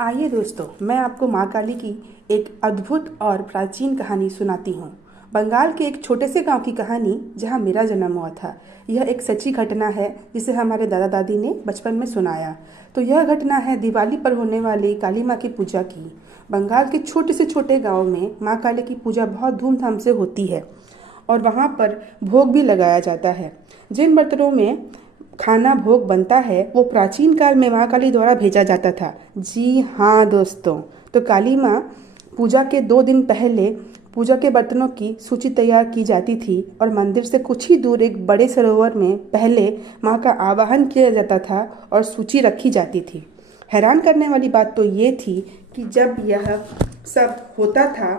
आइए दोस्तों, मैं आपको माँ काली की एक अद्भुत और प्राचीन कहानी सुनाती हूँ। बंगाल के एक छोटे से गांव की कहानी जहाँ मेरा जन्म हुआ था। यह एक सच्ची घटना है जिसे हमारे दादा दादी ने बचपन में सुनाया। तो यह घटना है दिवाली पर होने वाली काली माँ की पूजा की। बंगाल के छोटे से छोटे गाँव में माँ काली की पूजा बहुत धूमधाम से होती है और वहाँ पर भोग भी लगाया जाता है। जिन बर्तनों में खाना भोग बनता है वो प्राचीन काल में माँ काली द्वारा भेजा जाता था। जी हाँ दोस्तों, तो काली माँ पूजा के 2 दिन पहले पूजा के बर्तनों की सूची तैयार की जाती थी और मंदिर से कुछ ही दूर एक बड़े सरोवर में पहले माँ का आवाहन किया जाता था और सूची रखी जाती थी। हैरान करने वाली बात तो ये थी कि जब यह सब होता था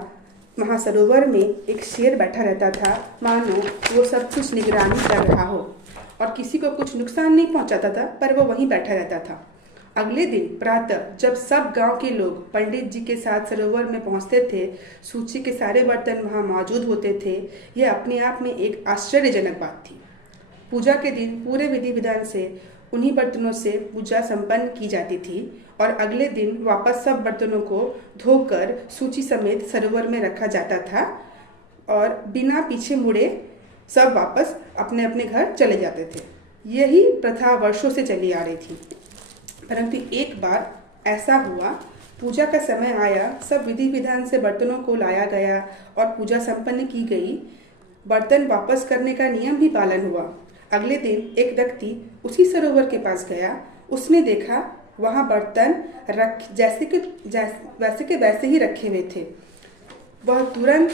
वहाँ सरोवर में एक शेर बैठा रहता था, मानो वो सब कुछ निगरानी कर रहा हो और किसी को कुछ नुकसान नहीं पहुंचाता था, पर वो वहीं बैठा रहता था। अगले दिन प्रातः जब सब गांव के लोग पंडित जी के साथ सरोवर में पहुंचते थे, सूची के सारे बर्तन वहां मौजूद होते थे। यह अपने आप में एक आश्चर्यजनक बात थी। पूजा के दिन पूरे विधि विधान से उन्हीं बर्तनों से पूजा संपन्न की जाती थी और अगले दिन वापस सब बर्तनों को धोकर सूची समेत सरोवर में रखा जाता था और बिना पीछे मुड़े सब वापस अपने अपने घर चले जाते थे। यही प्रथा वर्षों से चली आ रही थी, परंतु एक बार ऐसा हुआ, पूजा का समय आया, सब विधि विधान से बर्तनों को लाया गया और पूजा संपन्न की गई। बर्तन वापस करने का नियम भी पालन हुआ। अगले दिन एक व्यक्ति उसी सरोवर के पास गया। उसने देखा वहाँ बर्तन वैसे के वैसे ही रखे हुए थे। वह तुरंत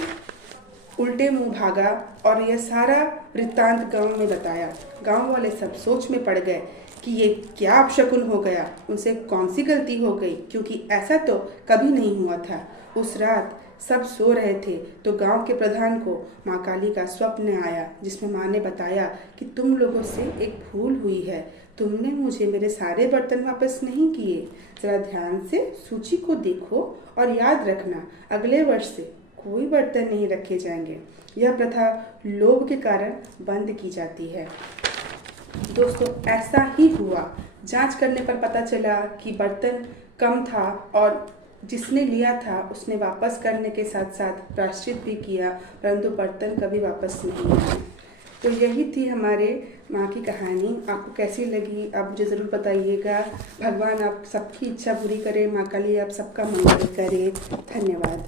उल्टे मुंह भागा और यह सारा वृत्तांत गांव में बताया। गांव वाले सब सोच में पड़ गए कि ये क्या अपशकुन हो गया, उनसे कौन सी गलती हो गई, क्योंकि ऐसा तो कभी नहीं हुआ था। उस रात सब सो रहे थे तो गांव के प्रधान को माँ काली का स्वप्न आया, जिसमें माँ ने बताया कि तुम लोगों से एक भूल हुई है, तुमने मुझे मेरे सारे बर्तन वापस नहीं किए। जरा ध्यान से सूची को देखो और याद रखना, अगले वर्ष से कोई बर्तन नहीं रखे जाएंगे। यह प्रथा लोभ के कारण बंद की जाती है। दोस्तों, ऐसा ही हुआ। जांच करने पर पता चला कि बर्तन कम था और जिसने लिया था उसने वापस करने के साथ साथ प्रायश्चित भी किया, परंतु बर्तन कभी वापस नहीं आए। तो यही थी हमारे माँ की कहानी। आपको कैसी लगी आप मुझे ज़रूर बताइएगा। भगवान आप सबकी इच्छा पूरी करे, माँ काली आप सबका मंगल करे। धन्यवाद।